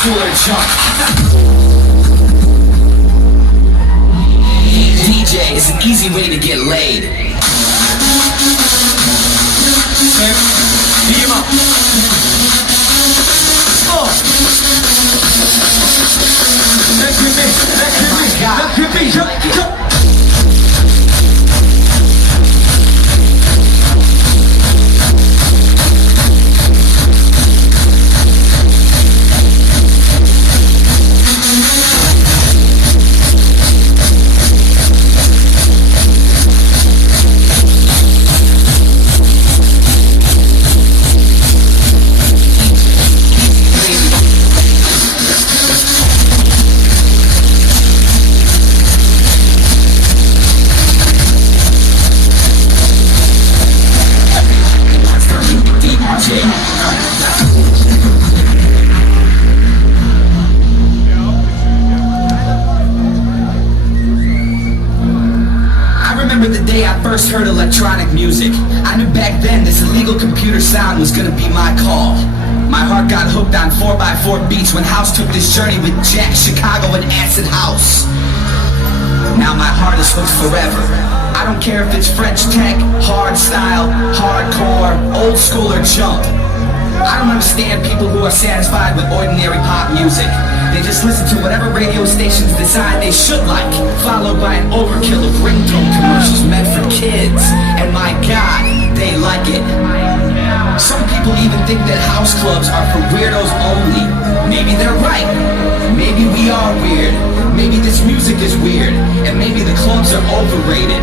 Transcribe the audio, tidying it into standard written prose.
schooler junk. DJ is an easy way to get laid. Beat him up. That could be, jump. First heard electronic music. I knew back then this illegal computer sound was gonna be my call. My heart got hooked on 4x4 beats when House took this journey with Jack, Chicago, and Acid House. Now my heart is hooked forever. I don't care if it's French tech, hard style, hardcore, old school, or jump. I don't understand people who are satisfied with ordinary pop music. They just listen to whatever radio stations decide they should like, followed by an overkill of ringtone commercials meant for kids. And my God, they like it. Some people even think that house clubs are for weirdos only. Maybe they're right. Maybe we are weird. Maybe this music is weird. And maybe the clubs are overrated.